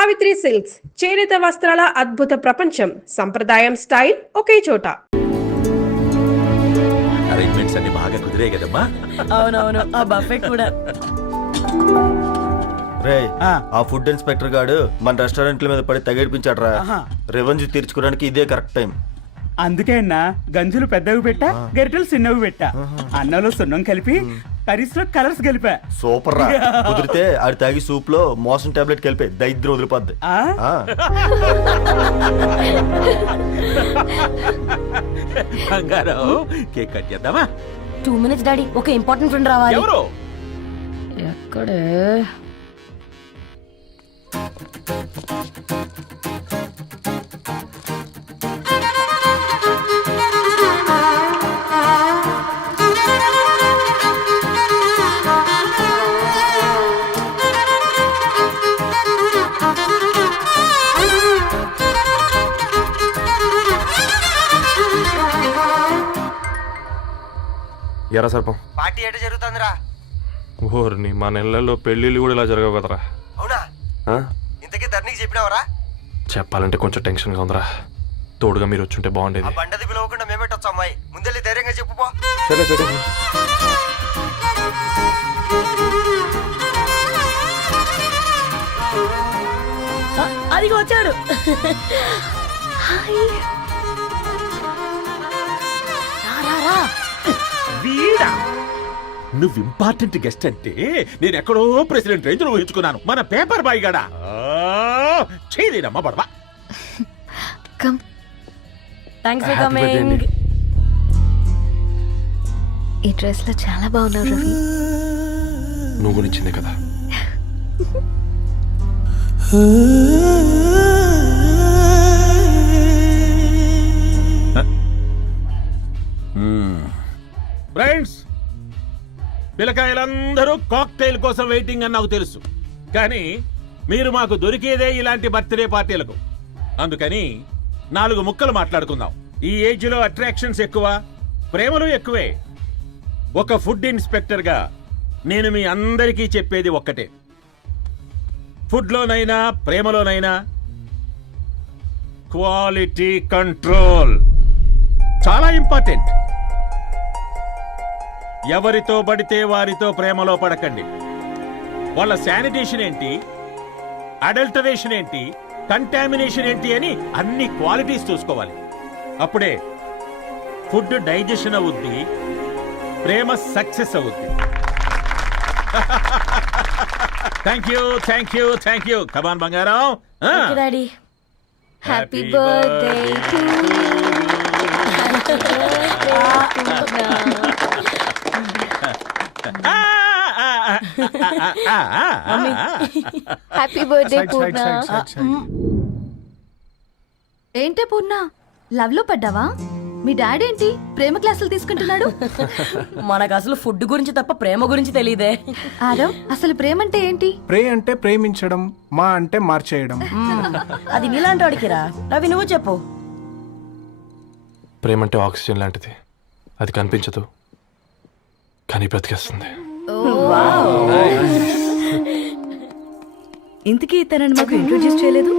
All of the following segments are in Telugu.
సావిత్రి సిల్క్స్ చేనేత వస్త్రాల అద్భుత ప్రపంచం. సంప్రదాయం స్టైల్ ఒకే చోట. అరేంజ్మెంట్స్ అన్ని బాగా కుదిరాయి కదమ్మా. అవునవును, ఆ బఫే కూడా. రే ఆ ఫుడ్ ఇన్స్పెక్టర్ గాడు మన రెస్టారెంట్ల మీద పడి తగేడిపించాడ్రా. రెవెన్యూ తీర్చుకోవడానికి ఇదే కరెక్ట్ టైం. అందుకే అన్న గంజులు పెద్దవి పెట్టా, గరిటెలు చిన్నవి పెట్టా. అన్నంలో సున్నం కలిపి కర్రీస్ లో కలర్స్ కలిపా. సూపర్ రా. కుదిరితే ఆడి తాగి సూప్ లో మోషన్ టాబ్లెట్ కలిపి దరిద్రం వదిలిపోద్ది. బంగారం కేక్ కట్ చేద్దామా? 2 minutes డాడీ, ఒక ఇంపార్టెంట్ ఫ్రెండ్ రావాలి. ఎవరు? ఎక్కడే? ఎరా సర్పం పార్టీ ఎట జరుగుతుందిరా? ఓర్ని మా నెలల్లో పెళ్ళిళ్ళు కూడా ఇలా జరగవు కదరా. అవునా? ఇంతకీ ధరణికి చెప్పినావరా? చెప్పాలంటే కొంచెం టెన్షన్గా ఉందిరా. తోడుగా మీరు వచ్చుంటే బాగుండేది. బండది పిలవకుండా మేమేటొచ్చు అమ్మాయి. ముందెళ్ళి ధైర్యంగా చెప్పుపో. సరే సరే. అదిగో వచ్చాడు. వీడా? నువ్వు ఇంపార్టెంట్ గెస్ట్ అంటే నేను ఎక్కడో ప్రెసిడెంట్ రేంజ్లో ఊహించుకున్నాను. మన పేపర్ బాయ్ గడా చేయలేనమ్మా బడవా. Thanks for coming. ఈ డ్రెస్ లో చాలా బాగున్నావు రవి. నువ్వు గురించిందే కదా. ఫ్రెండ్స్, పిల్లకాయలందరూ కాక్టైల్ కోసం వెయిటింగ్ అని నాకు తెలుసు. కానీ మీరు మాకు దొరికేదే ఇలాంటి బర్త్డే పార్టీలకు. అందుకని 4 ముక్కలు మాట్లాడుకుందాం. ఈ ఏజ్ లో అట్రాక్షన్స్ ఎక్కువ, ప్రేమలు ఎక్కువే. ఒక ఫుడ్ ఇన్స్పెక్టర్ గా నేను మీ అందరికీ చెప్పేది ఒక్కటే. ఫుడ్ లోనైనా ప్రేమలోనైనా క్వాలిటీ కంట్రోల్ చాలా ఇంపార్టెంట్. ఎవరితో పడితే వారితో ప్రేమలో పడకండి. వాళ్ళ శానిటేషన్ ఏంటి, అడల్టరేషన్ ఏంటి, కంటామినేషన్ ఏంటి అని అన్ని క్వాలిటీస్ చూసుకోవాలి. అప్పుడే ఫుడ్ డైజెషన్ అవుద్ది, ప్రేమ సక్సెస్ అవుద్ది. Thank you thank you thank you. Come on బంగారం. Daddy, happy birthday to happy birthday Purna. ఏంటే పూర్ణ, లవ్ లో పడ్డావా? మీ డాడీ ఏంటి ప్రేమ క్లాసులు తీసుకుంటున్నాడు? మనకు అసలు ఫుడ్ గురించి తప్ప ప్రేమ గురించి తెలియదే. ఆరవ్, అసలు ప్రేమ అంటే ఏంటి? ప్రే అంటే ప్రేమించడం, మా అంటే మార్చేయడం. అది నీలాంటి వాడికిరా. రవి, నువ్వు చెప్పు. ప్రేమ అంటే ఆక్సిజన్ లాంటిది. అది కనిపించదు కానీ బ్రతికేస్తుంది. ఇంతకీ తనని మాకు ఇంట్రొడ్యూస్ చేయలేదు.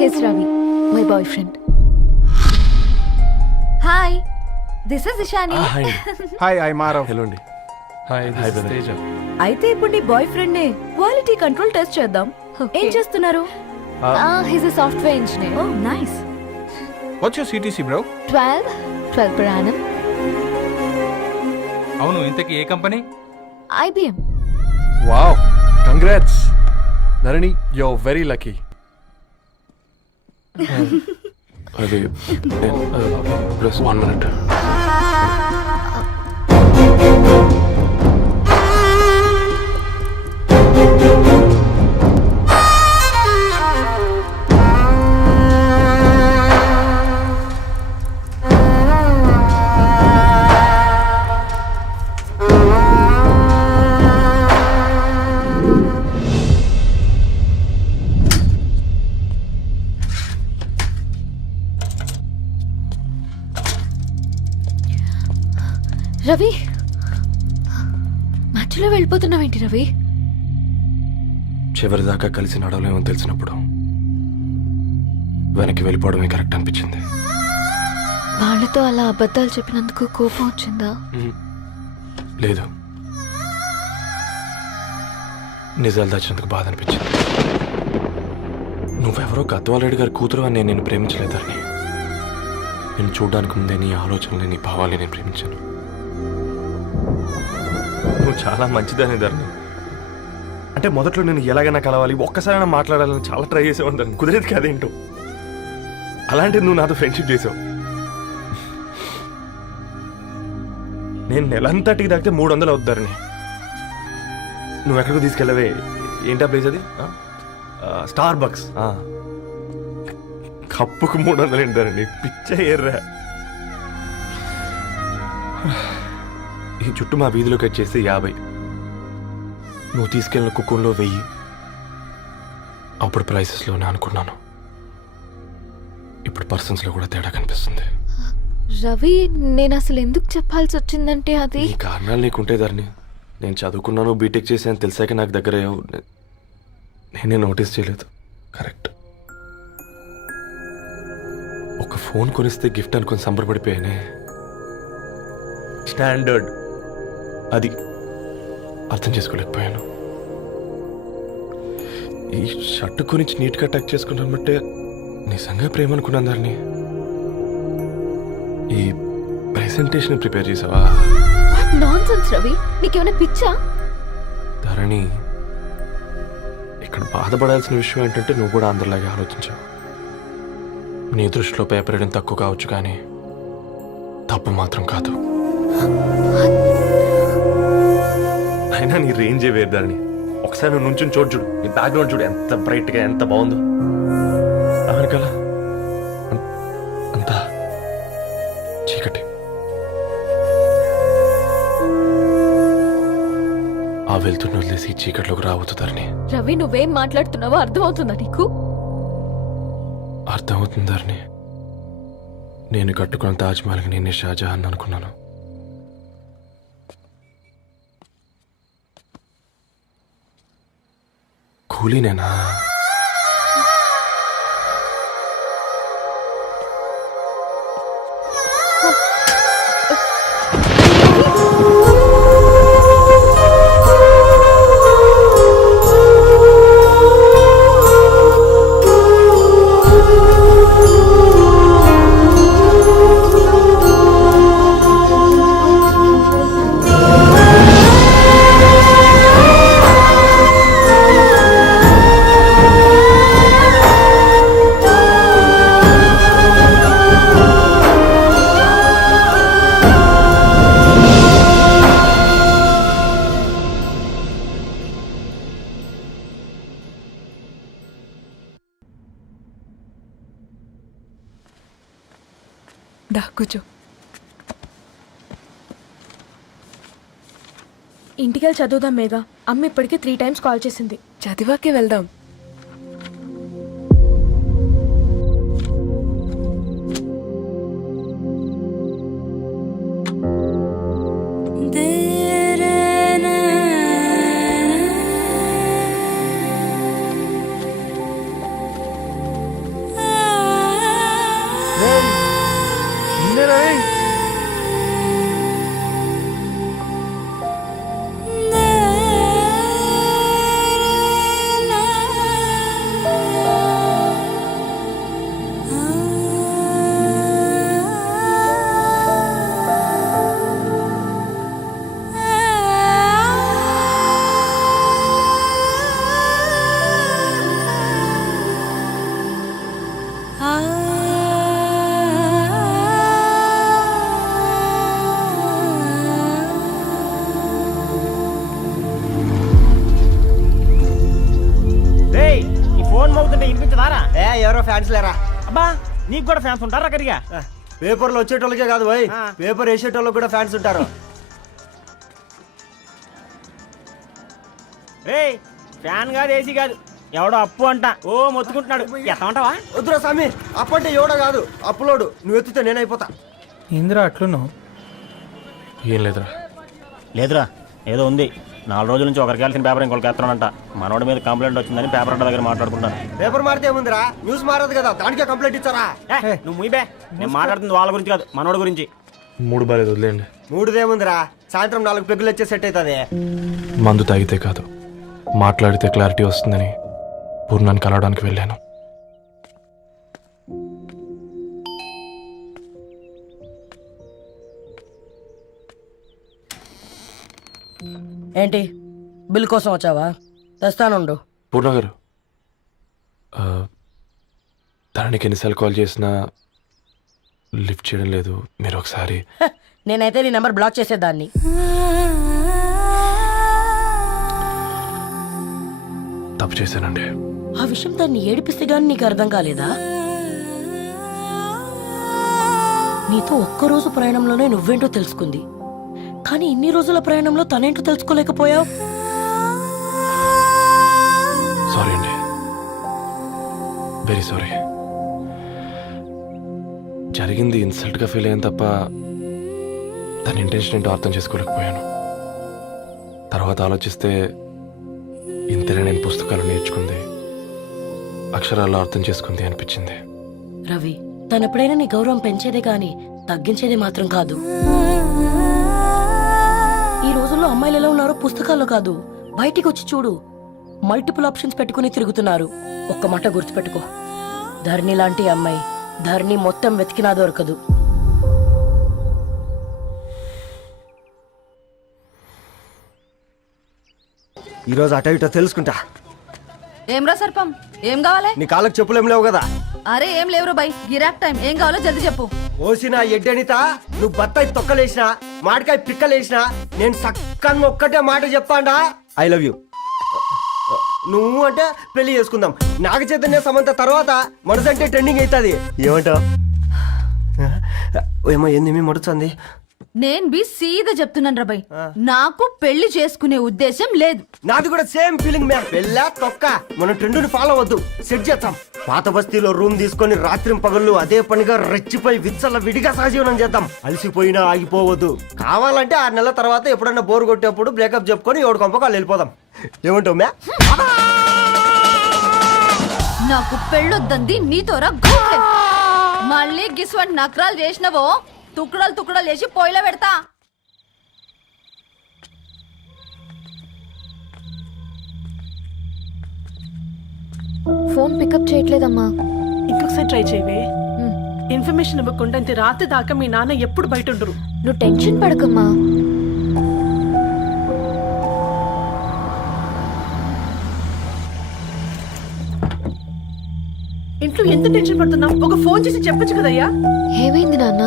He's Ravi, my boy friend. Hi, this is Ishani. Hi, I మారవ్. హలో అండి. Hi, this is Teja. అయితే ఇప్పుడు నీ బాయ్ ఫ్రెండ్ నే క్వాలిటీ కంట్రోల్ టెస్ట్ చేద్దాం. ఏం చేస్తున్నారు? He's a software engineer. Oh nice. What's your CTC bro? 12 per annum. అవును, ఇంతకీ ఏ కంపెనీ? IBM. Wow, congrats Dharani, you are very lucky. అది ప్లస్ 1 minute. రవి, మధ్యలో వెళ్ళిపోతున్నావేంటి రవి? చివరిదాకా కలిసి నడవలేమని తెలిసినప్పుడు వెనక్కి వెళ్ళిపోవడమే కరెక్ట్ అనిపించింది. వాళ్ళతో అలా అబద్ధాలు చెప్పినందుకు కోపం వచ్చిందా? లేదు, నిజాలు దాచినందుకు బాధ అనిపించింది. నువ్వెవరో గద్వాలరెడ్డి గారి కూతురు అని నేను ప్రేమించలేదని. నేను చూడడానికి ముందే నీ ఆలోచనలు, నీ భావాలని నేను ప్రేమించాను. నువ్వు చాలా మంచిదని ధరణి. అంటే మొదట్లో నేను ఎలాగైనా కలవాలి, ఒక్కసారైనా మాట్లాడాలని చాలా ట్రై చేసేవాడిని. కుదిరేది కాదేంటో. అలాంటిది నువ్వు నాతో ఫ్రెండ్షిప్ చేసావు. నేను నెలంతటికి తాగితే 300 అవుతారని. నువ్వు ఎక్కడికి తీసుకెళ్ళవే? ఏంటా ప్లేస్ అది? Star bucks. కప్పుకు 300 ఏంటారండి, పిచ్చ ఎర్రా. ఈ చుట్టూ మా వీధిలోకి వచ్చేస్తే 50. నువ్వు తీసుకెళ్ళిన కుక్కర్లో 1000. అప్పుడు ప్రైసెస్లోనే అనుకున్నాను, ఇప్పుడు పర్సన్స్లో కూడా తేడా కనిపిస్తుంది. రవి, నేను అసలు ఎందుకు చెప్పాల్సి వచ్చిందంటే అది ఈ కారణాలు నీకుంటే ధరణి. నేను చదువుకున్నాను, బీటెక్ చేశాను తెలిసాక నాకు దగ్గర నేనే నోటీస్ చేయలేదు. కరెక్ట్. ఒక ఫోన్ కొనిస్తే గిఫ్ట్ అనుకుని సంబరపడిపోయానే. స్టాండర్డ్ అది అర్థం చేసుకోలేకపోయాను. ఈ షర్ట్ గురించి నీట్గా టచ్ చేసుకున్నామంటే నిజంగా ప్రేమ అనుకున్నాను ధరణి. ఈ ప్రెజెంటేషన్ ప్రిపేర్ చేసావా? నాన్సెన్స్ రవి, నీకేమైనా పిచ్చా? ధరణి, ఇక్కడ బాధపడాల్సిన విషయం ఏంటంటే నువ్వు కూడా అందరిలాగే ఆలోచించావు. నీ దృష్టిలో పేపర్ వేయడం తక్కువ కావచ్చు, కానీ తప్పు మాత్రం కాదు. అయినా నీ రేంజే వేరు ధరణి. ఒకసారి నువ్వు నుంచుని చూడు, నీ బ్యాక్గ్రౌండ్ చూడు ఎంత బ్రైట్గా, ఎంత బాగుందో. వెనకాల అంతా చీకటి. ఆ వెళ్తున్న వదిలేసి చీకట్లోకి రావద్దుతారని. రవి, నువ్వేం మాట్లాడుతున్నావో అర్థమవుతుందా నీకు? అర్థమవుతుందారని. నేను కట్టుకున్న తాజ్మహల్కి నేనే షాజహాన్ అనుకున్నాను. కూలీనేనా? దా కూర్చో. ఇంటికెళ్ళి చదువుదాం మేఘా. అమ్మ ఇప్పటికే 3 times కాల్ చేసింది. చదివాకే వెళ్దాం. ఎవరో ఫ్యాన్స్ లేరా? అబ్బా, నీకు కూడా ఫ్యాన్స్ ఉంటారా? కరిగా పేపర్లో వచ్చేటోళ్ళకే కాదు భయ్, పేపర్ వేసేటోళ్ళకి కూడా ఫ్యాన్స్ ఉంటారు. రే, ఫ్యాన్ కాదు, ఏసీ కాదు, ఎవడో అప్పు అంట ఓ మొత్తుకుంటున్నాడు. ఎత్తమంటావా? వద్దురా స్వామి, అప్పు అంటే ఎవడో కాదు, అప్పులోడు. నువ్వు ఎత్తితే నేనైపోతా. ఇంద్రా అట్లున్నావు? ఏం లేదురా. లేదురా, ఏదో ఉంది. 4 రోజుల నుంచి ఒకరికి వెళ్ళిన పేపర్ ఇంకొకరికి ఎత్తానంట. మనోడి మీద కంప్లైంట్ వచ్చిందని పేపర్ అడ్డ దగ్గర మాట్లాడుకుంటాను. పేపర్ మారితే ఏముందిరా, న్యూస్ మారదు కదా, దానికే కంప్లైంట్ ఇచ్చారా? నువ్వు ముయ్యబే, నేను మాట్లాడుతుంది వాళ్ళ గురించి కాదు, మనోడి గురించి. 3 బాలేదు, వదిలేండి. 3దేముందిరా, సాయంత్రం 4 పెగ్గులు వచ్చే సెట్ అవుతుంది. మందు తాగితే కాదు, మాట్లాడితే క్లారిటీ వస్తుందని పూర్ణాన్ని కలవడానికి వెళ్ళాను. ఏంటి బిల్ కోసం వచ్చావా? తెస్తానుండు. పూర్ణ గారు, తనకి ఎన్నిసార్లు కాల్ చేసినా లిఫ్ట్ చేయడం లేదు. మీరు ఒకసారి నేనైతే నీ నెంబర్ బ్లాక్ చేసేదాన్ని. తప్పు చేశానండి. ఆ విషయం దాన్ని ఏడిపిస్తే గానీ నీకు అర్థం కాలేదా? నీతో ఒక్కరోజు ప్రయాణంలోనే నువ్వేంటో తెలుసుకుంది, కానీ ఇన్ని రోజుల ప్రయాణంలో తనేంటో తెలుసుకోలేకపోయావు. సారీ అండి, వెరీ సారీ. జరిగింది ఇన్సల్ట్గా ఫీల్ అయ్యాను తప్ప తన ఇంటెన్షన్ ఏంటో అర్థం చేసుకోలేకపోయాను. తర్వాత ఆలోచిస్తే ఇంతనే నేను పుస్తకాలు నేర్చుకుంది, అక్షరాల్లో అర్థం చేసుకుంది అనిపించింది. రవి, తనెప్పుడైనా నీ గౌరవం పెంచేదే గాని తగ్గించేదే మాత్రం కాదు. ఈ రోజుల్లో అమ్మాయిలు ఎలా ఉన్నారో పుస్తకాల్లో కాదు, బయటికి వచ్చి చూడు. మల్టిపుల్ ఆప్షన్స్ పెట్టుకుని తిరుగుతున్నారు. ఒక్క మాట గుర్తుపెట్టుకో, ధరణి లాంటి అమ్మాయి ధరణి మొత్తం వెతికినా దొరకదు. ఈరోజు అటో ఇటో తెలుసుకుంటా. ఏం రా సర్పం, ఏం కావాలి? నీ కాళ్ళకి చెప్పులేం లేవు కదా? అరే ఏం లేవురా బై, గిరాక్ టైం. ఏం కావాలో జల్దీ చెప్పు. ఓసిన ఎడ్డనిత, నువ్వు బత్తాయి తొక్కలేసినా మాడికాయ పిక్కలేసినా నేను సక్కగా ఒక్కటే మాట చెప్పాండా, ఐ లవ్ యూ. నువ్వు అంటే పెళ్లి చేసుకుందాం. నాగ చైతన్య సమంత తర్వాత మనసంటే ట్రెండింగ్ అవుతుంది. ఏమంటావు? ఏమో ఏంది మీ మడుచుంది? నేను బి సీదా చెప్తున్నాను రా బై, నాకు పెళ్లి చేసుకునే ఉద్దేశం లేదు. నాది కూడా సేమ్ ఫీలింగ్ మ్యామ్. పెళ్ళా తొక్క, మనం ట్రెండ్ని ఫాలో అవద్దు, సెట్ చేద్దాం. పాత బస్తీలో రూమ్ తీసుకొని రాత్రి పగళ్ళు అదే పనిగా రెచ్చిపోయి విచ్చల విడిగా సహజీవనం చేద్దాం. అలసిపోయినా ఆగిపోవద్దు. కావాలంటే 6 నెలల తర్వాత ఎప్పుడన్నా బోర్ కొట్టేప్పుడు బ్రేకప్ చెప్పుకొని 7 కొంపకాలు వెళ్ళిపోదాం. ఏమంటావు మ్యా? నాకు పెళ్ళొద్దంది నీతోరా గోకే. మళ్ళీ గిస్వంటి నకరాలు చేసినవో తుక్కడలు తుక్కడలు వేసి పొయ్యిలో పెడతా. ఫోన్ పికప్ చేయట్లేదమ్మా. ఇంకొకసారి ట్రై చేయవే. ఇన్ఫర్మేషన్ ఇవ్వకుండా ఇంత రాత్రి దాకా మీ నాన్న ఎప్పుడు బయట ఉండరు. నువ్వు టెన్షన్ పడకమ్మా. ఇంట్లో ఎంత టెన్షన్ పడుతున్నావు? ఒక ఫోన్ చేసి చెప్పొచ్చు కదయ్యా. ఏమైంది నాన్న?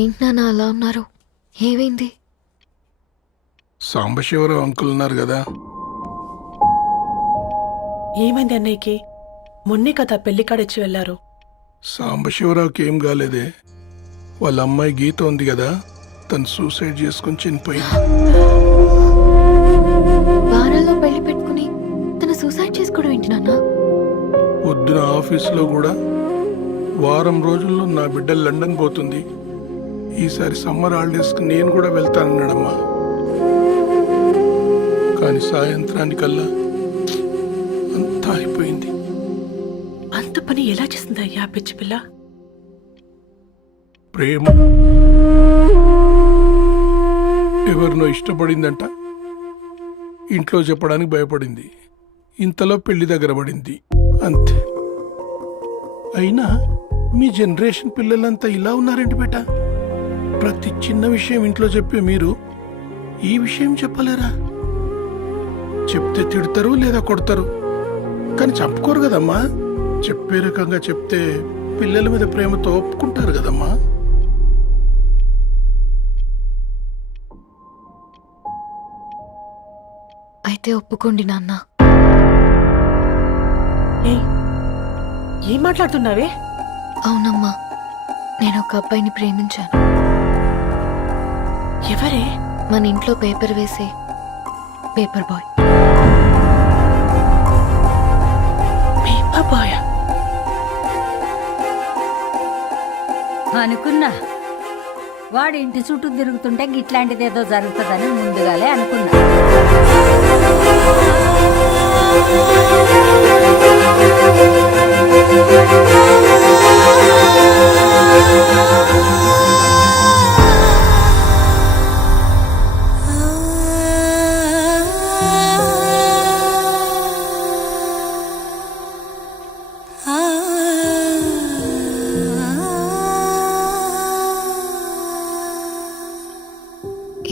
ఏంటి నాన్న అలా ఉన్నారు? ఏమైంది? సాంబశివరావు అంకుల్ ఉన్నారు కదా, ఏమైంది అన్నయ్యకి? మొన్నే కదా పెళ్లి కాడొచ్చి వెళ్ళారు. సాంబశివరావుకి ఏం కాలేదే. వాళ్ళ అమ్మాయి గీత ఉంది కదా, తను సూసైడ్ చేసుకుని చనిపోయింది. వారాల్లో పెళ్లి పెట్టుకుని తను సూసైడ్ చేసుకోవడం ఏంటి నాన్న? పొద్దున ఆఫీసులో కూడా వారం రోజుల్లో నా బిడ్డ లండన్ పోతుంది, ఈసారి సమ్మర్ హాలిడేస్కి నేను కూడా వెళ్తానన్నాడమ్మా. కానీ సాయంత్రానికల్లా అంతా అయిపోయింది. అంత పని ఎలా చేసింది అయ్యా పిచ్చి పిల్ల? ప్రేమ ఎవరినో ఇష్టపడిందంట, ఇంట్లో చెప్పడానికి భయపడింది. ఇంతలో పెళ్లి దగ్గర పడింది, అంతే. అయినా మీ జనరేషన్ పిల్లలంతా ఇలా ఉన్నారేంటి బేట? ప్రతి చిన్న విషయం ఇంట్లో చెప్పే మీరు ఈ విషయం చెప్పలేరా? చెప్తే తిడతారు లేదా కొడతారు, కానీ చంపుకోరు కదమ్మా. చెప్పే రకంగా చెప్తే పిల్లల మీద ప్రేమతో ఒప్పుకుంటారు కదమ్మా. అయితే ఒప్పుకోండి నాన్న. ఏం మాట్లాడుతున్నావే? అవునమ్మా, నేను ఒక అబ్బాయిని ప్రేమించాను. ఎవరే? మన ఇంట్లో పేపర్ వేసే పేపర్ బాయ్. Paper boy? అనుకున్నా వాడు ఇంటి చుట్టూ తిరుగుతుంటే గిట్లాంటిది ఏదో జరుగుతుందని ముందుగాలే అనుకున్నా.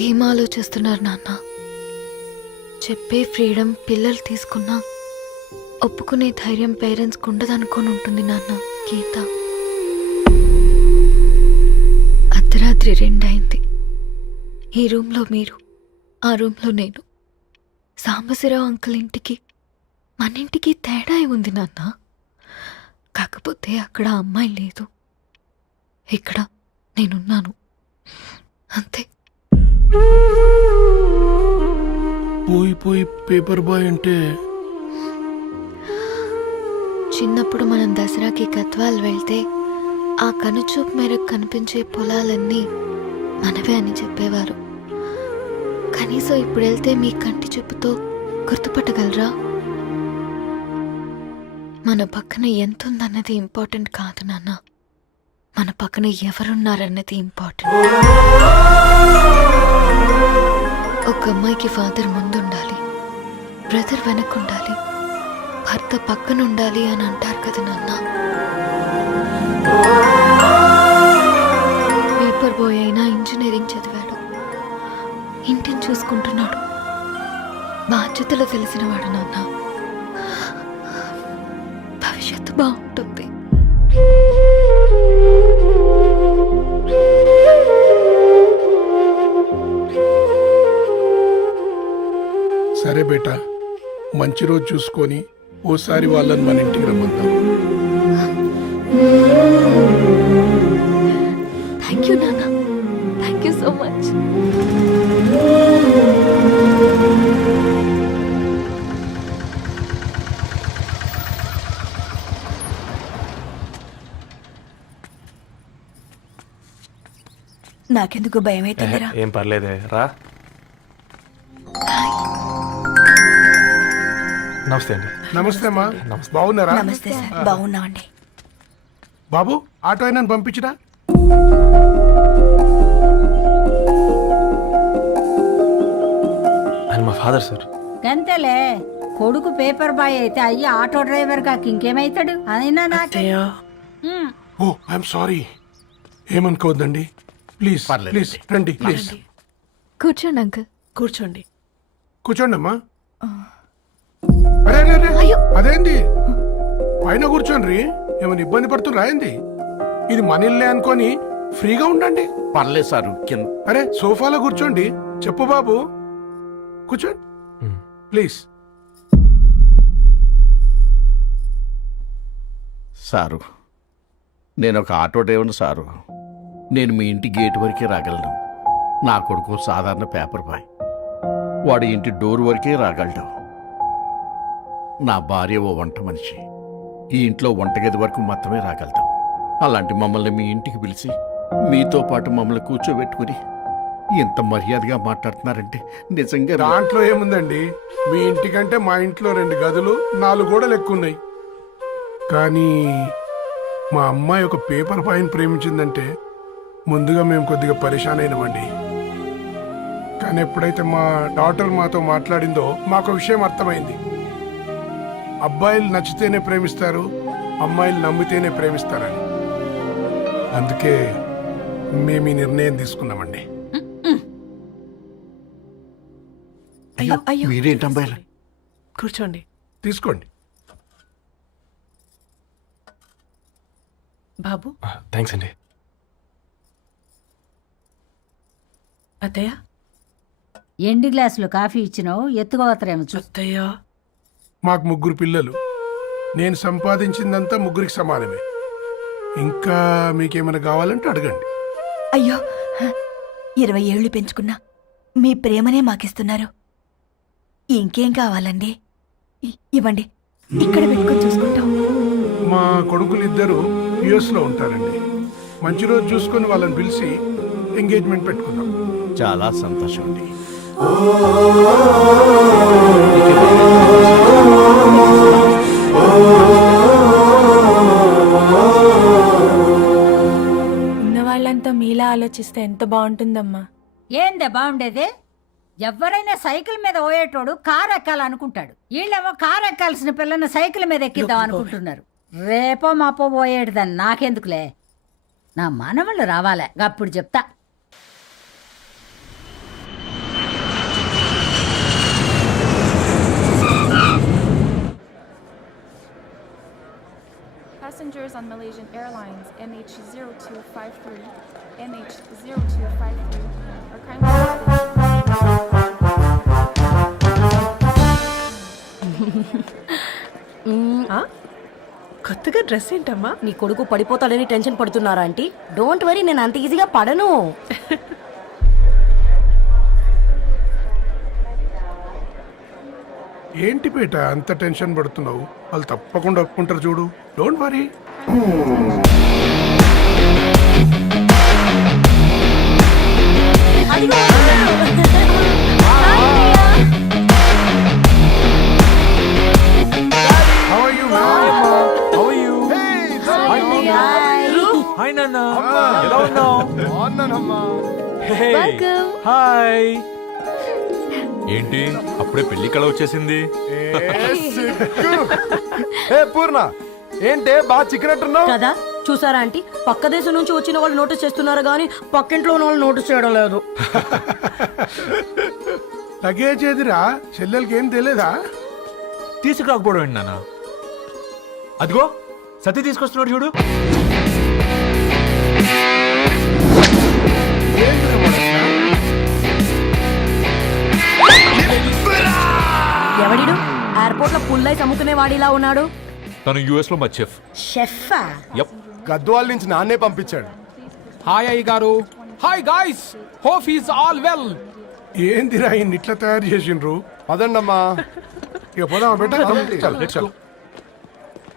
ఏం ఆలోచిస్తున్నారు నాన్న? చెప్పే ఫ్రీడమ్ పిల్లలు తీసుకున్నా ఒప్పుకునే ధైర్యం పేరెంట్స్కి ఉండదనుకొని ఉంటుంది నాన్న. గీత అర్ధరాత్రి 2 అయింది. ఈ రూమ్లో మీరు, ఆ రూమ్లో నేను. సాంబశివరావు అంకుల్ ఇంటికి మన ఇంటికి తేడా ఉంది నాన్న. కాకపోతే అక్కడ అమ్మాయి లేదు, ఇక్కడ నేనున్నాను, అంతే. పోయి పేపర్ బాయ్ అంటే చిన్నప్పుడు మనం దసరాకి గద్వాల్ వెళ్తే ఆ కనుచూపు మేరకు కనిపించే పొలాలన్నీ మనవే అని చెప్పేవారు. కనీసం ఇప్పుడు వెళ్తే మీ కంటి చూపుతో గుర్తుపట్టగలరా? మన పక్కన ఎంతుందన్నది ఇంపార్టెంట్ కాదు నాన్న, మన పక్కన ఎవరున్నారన్నది ఇంపార్టెంట్. ఒక అమ్మాయికి ఫాదర్ ముందుండాలి, బ్రదర్ వెనకుండాలి, భర్త పక్కన ఉండాలి అని అంటారు కదా నాన్న. పేపర్ బాయ్ అయినా ఇంజనీరింగ్ చదివాడు, ఇంటిని చూసుకుంటున్నాడు, బాధ్యతలు తెలిసినవాడు నాన్న. భవిష్యత్తు బాగుంటుంది. సరే బేటా, మంచి రోజు చూసుకొని ఓసారి వాళ్ళని మన ఇంటికి రమ్మందాం. థ్యాంక్ యూ నాన్న, థ్యాంక్ యూ సో మచ్. నాకెందుకు భయం అవుతుందిరా. ఏం పర్లేదే రా. నమస్తే అండి. నమస్తే అమ్మా, బాగున్నారా? నమస్తే సార్, బాగున్నామండి. బాబు, ఆటో అయినా పంపించినా? ఆయన మా ఫాదర్ సార్. గంతేలే, కొడుకు పేపర్ బాయ్ అయితే అయ్యి ఆటో డ్రైవర్ కాక ఇంకేమైతాడు? అయినా నాకే ఓ ఐఎమ్ సారీ, ఏమనుకోవద్దండి. ప్లీజ్ ప్లీజ్ రండి, ప్లీజ్ కూర్చోండి అంకుల్. కూర్చోండి. కూర్చోండి అమ్మా. అరే అరే అరే, అదేంది పైన కూర్చోండి, ఏమైనా ఇబ్బంది పడుతున్నా ఏంది? ఇది మన ఇల్లే అనుకొని ఫ్రీగా ఉండండి. పర్లేదు సారు. అరే సోఫాలో కూర్చోండి. చెప్పు బాబు, కూర్చోండి ప్లీజ్. సారు, నేను ఒక ఆటో డ్రైవర్ని సారు. నేను మీ ఇంటి గేట్ వరకే రాగలను. నా కొడుకు సాధారణ పేపర్ బాయ్, వాడి ఇంటి డోర్ వరకే రాగలడు. నా భార్య ఓ వంట మనిషి, ఈ ఇంట్లో వంటగది వరకు మాత్రమే రాగలుగుతాం. అలాంటి మమ్మల్ని మీ ఇంటికి పిలిచి మీతో పాటు మమ్మల్ని కూర్చోబెట్టుకుని ఎంత మర్యాదగా మాట్లాడుతున్నారంటే నిజంగా. దాంట్లో ఏముందండి, మీ ఇంటికంటే మా ఇంట్లో 2 గదులు 4 గోడలు ఎక్కువ ఉన్నాయి. కానీ మా అమ్మాయి ఒక పేపర్ బాయ్ని ప్రేమించిందంటే ముందుగా మేము కొద్దిగా పరేషాన్ అయినామండి. కానీ ఎప్పుడైతే మా డాటర్ మాతో మాట్లాడిందో మాకు విషయం అర్థమైంది. అబ్బాయిలు నచ్చితేనే ప్రేమిస్తారు, అమ్మాయిలు నమ్మితేనే ప్రేమిస్తారని. అందుకే మేము ఈ నిర్ణయం తీసుకున్నామండి. మీరేంటి అమ్మాయిలు? కూర్చోండి. తీసుకోండి. బాబు. థ్యాంక్స్ అండి. అత్తయ్య. ఎండి గ్లాసులో కాఫీ ఇచ్చినావు, ఎత్తుకోవతరేమో చూ. అత్తయ్య. మాకు 3 పిల్లలు, నేను సంపాదించిందంతా 3కి సమానమే. ఇంకా మీకేమైనా కావాలంటే అడగండి. అయ్యో, 20 ఏళ్ళు పెంచుకున్నా మీ ప్రేమనే మాకిస్తున్నారు. ఇంకేం కావాలండి? ఇవ్వండి, ఇక్కడ పెట్టుకొని చూసుకుంటాం. మా కొడుకులు 2 US లో ఉంటారండి. మంచి రోజు చూసుకొని వాళ్ళని పిలిచి ఎంగేజ్మెంట్ పెట్టుకుందాం. చాలా సంతోషం అండి. ఉన్న వాళ్ళంతా మీలా ఆలోచిస్తే ఎంత బాగుంటుందమ్మా. ఏందే బాగుండేది? ఎవరైనా సైకిల్ మీద పోయేటోడు కారు ఎక్కాలనుకుంటాడు. వీళ్ళేమో కారు ఎక్కాల్సిన పిల్లని సైకిల్ మీద ఎక్కిద్దాం అనుకుంటున్నారు. రేపో మాపో పోయేటిదని నాకెందుకులే, నా మనవళ్ళు రావాలే అప్పుడు చెప్తా. Passengers on Malaysian Airlines MH0253, MH0253 are kindly. కొత్తగా డ్రెస్ ఏంటమ్మా? నీ కొడుకు పడిపోతాడని టెన్షన్ పడుతున్నారా ఆంటీ? డోంట్ వరీ, నేను అంత ఈజీగా పడను. ఏంటి పేట అంత టెన్షన్ పడుతున్నావు? వాళ్ళు తప్పకుండా ఒప్పుకుంటారు చూడు. Don't worry. How are you, ma'am? Hi నాన్న, ఎలా ఉన్నావు? హాయ్. ఏంటి అప్పుడే పెళ్లి కళ వచ్చేసింది? పూర్ణ ఏంటే బాగా చిక్కినట్టున్నావు కదా చూసారా ఆంటీ, పక్క దేశం నుంచి వచ్చిన వాళ్ళు నోటీస్ చేస్తున్నారు కానీ పక్కింట్లో ఉన్న వాళ్ళు నోటీస్ చేయడం లేదు. లగేజ్ ఏదిరా? చెల్లెలకి ఏం తెలియదా? తీసుకురాకపోవడం ఏంటి నాన్న? అదిగో సతీ తీసుకొస్తున్నాడు చూడు. ఎవడిడు ఎయిర్పోర్ట్ లో పుల్లైస్ అమ్ముకునే వాడిలా ఉన్నాడు? తను యుఎస్ లో మా చెఫ్. షెఫా? యప్. గద్వాల నుంచి నాన్నే పంపించాడు. హాయ్ అయ్య గారు. Hi guys, hope is all well. ఏందిరా ఇన్ని ఇట్లా తయారు చేసిండ్రు? పదండమ్మా. ఇక పోదామా బేటా? చల్, చల్.